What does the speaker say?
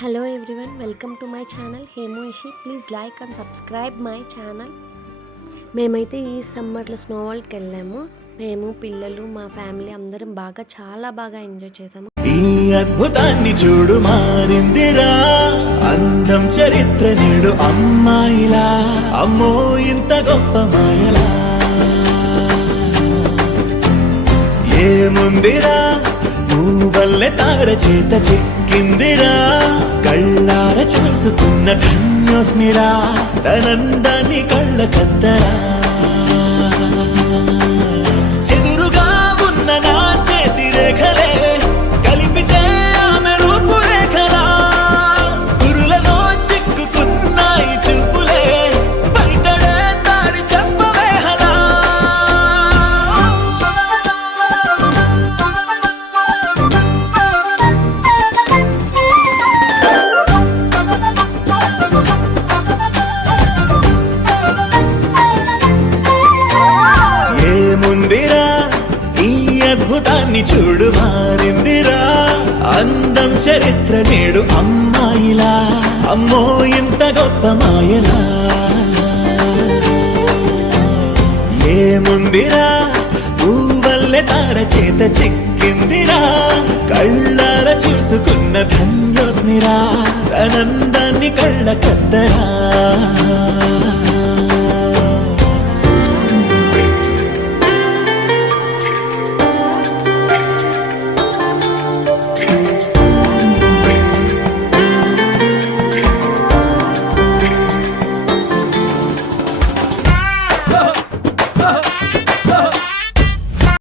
Hello everyone, welcome to my channel హేమో ఇషి. Please like and subscribe my channel. మేమైతే ఈ సమ్మర్లో స్నో వరల్డ్కి వెళ్ళాము. మేము పిల్లలు మా ఫ్యామిలీ అందరం చాలా బాగా ఎంజాయ్ చేసాము. ఈ అద్భుతాన్ని చూడు, మారిందిరా అందం చరిత్ర నేడు అమ్మాయిలా. అమ్మో ఇంత గొప్ప మాయలా ఏముందిరా, నువ్వల్లే తార చేత చిక్కిందిరా. కళ్ళార చూసుకున్న ధన్యోస్మిరా, తనందాన్ని కళ్ళ కద్దరా. చెదురుగా ఉన్న నా చేతి రేఖలే కలిపితే ఆమె రూపురేఖలా. గురులలో చిక్కుకున్నాయి చూపులే, బయటడే దారి చెప్పవేహలా. ఏముందిరా, ఈ అద్భుతాన్ని చూడు, మారిందిరా అందం చరిత్ర నేడు అమ్మాయిలా. అమ్మో ఇంత గొప్ప మాయలా ఏముందిరా, నువ్వల్లే తార చేత చిక్కిందిరా. కళ్ళార చూసుకున్న ధన్యోస్మిరా, తనందాన్ని కళ్ళ కద్దరా.